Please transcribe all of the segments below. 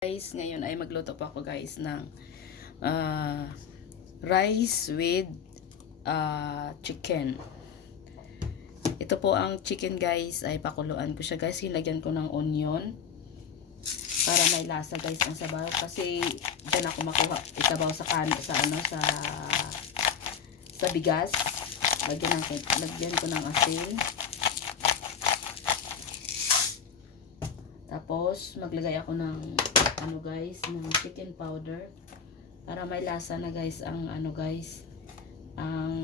guys, ngayon ay magluto po ako guys ng ah, rice with ah, chicken. Ito po ang chicken guys, ay pakuluan ko siya guys. Hinagyan ko ng onion para may lasa guys ang sabaw. Kasi dyan ako makuha isabaw sa kan sa ano sa sa bigas. Lagyan, ng, lagyan ko ng asin. Tapos, maglagay ako ng, ano guys, ng chicken powder. Para may lasa na guys, ang ano guys, ang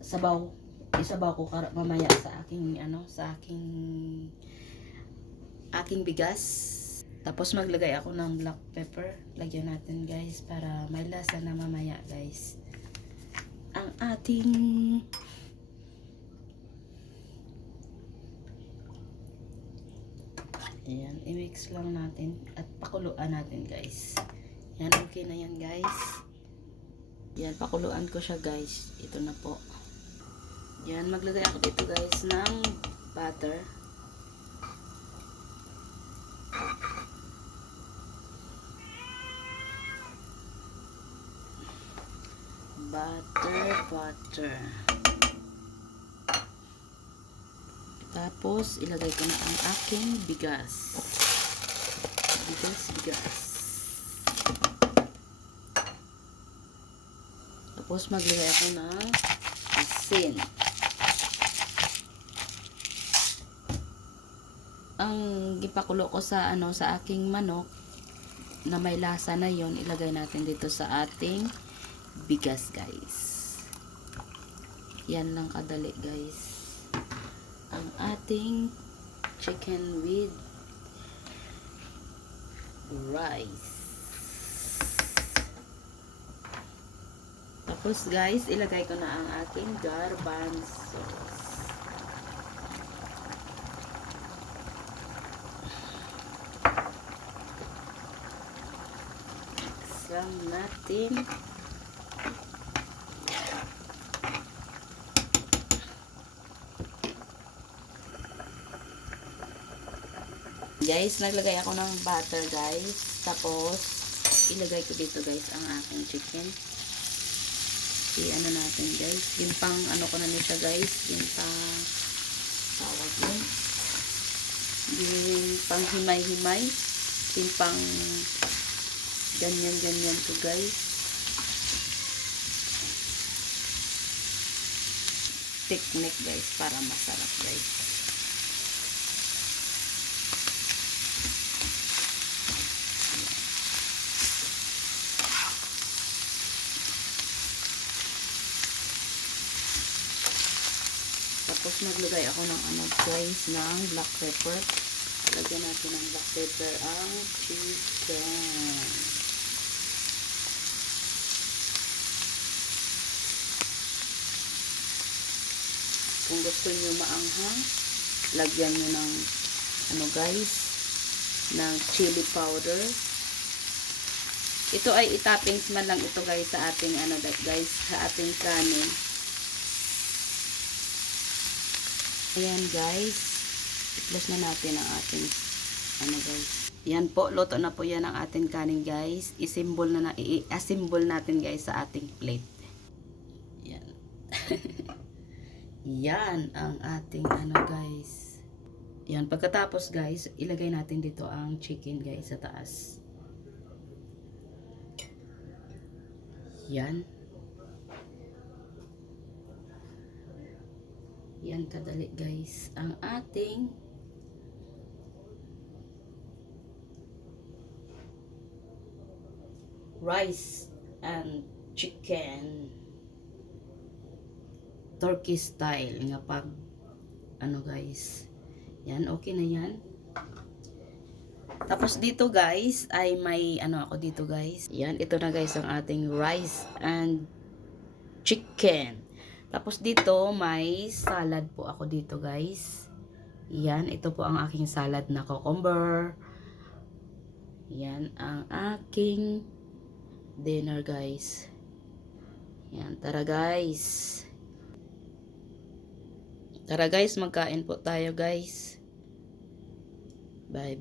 sabaw. Isabaw ko mamaya sa aking, ano, sa aking, aking bigas. Tapos maglagay ako ng black pepper. Lagyan natin guys, para may lasa na mamaya guys. Ang ating Ayan, i-mix lang natin at pakuluan natin guys. Yan, okay na yan guys. Yan, pakuluan ko siya guys. Ito na po. Yan, maglagay ako dito guys ng butter. Butter, butter. Tapos, ilagay ko na ang aking bigas. Bigas, bigas. Tapos, maglagay ako ng asin. Ang gipakulo ko sa ano sa aking manok na may lasa na yon ilagay natin dito sa ating bigas guys. Yan lang kadali guys ang ating chicken with rice. Tapos guys, ilagay ko na ang aking garbanzo. Mix lang. Guys, naglagay ako ng butter, guys. Tapos, ilagay ko dito, guys, ang aking chicken. I-ano natin, guys. Gimpang, ano ko na niya siya, guys. Gimpang, tawag yun. Gimpang himay-himay. Gimpang, ganyan-ganyan to, guys. Technique, guys, para masarap, guys. Tapos naglagay ako ng ano guys ng black pepper. Lagyan natin ng black pepper ang chicken. Kung gusto niyo maanghang, lagyan niyo ng ano guys, ng chili powder. Ito ay itappings man lang ito guys sa ating ano guys, sa ating kanin. Ayan guys. I-plus na natin ang ating ano guys. Yan po, luto na po yan ang ating kanin guys. I-symbol na na, i-assemble natin guys sa ating plate. Yan. yan ang ating ano guys. Yan, pagkatapos guys, ilagay natin dito ang chicken guys sa taas. Yan. Yan kadali guys. Ang ating rice and chicken turkey style nga pag ano guys. Yan, okay na yan. Tapos dito guys ay may ano ako dito guys. Yan, ito na guys ang ating rice and chicken. Tapos dito, may salad po ako dito, guys. Yan, ito po ang aking salad na cucumber. Yan ang aking dinner, guys. Yan, tara guys. Tara guys, magkain po tayo guys. Bye-bye.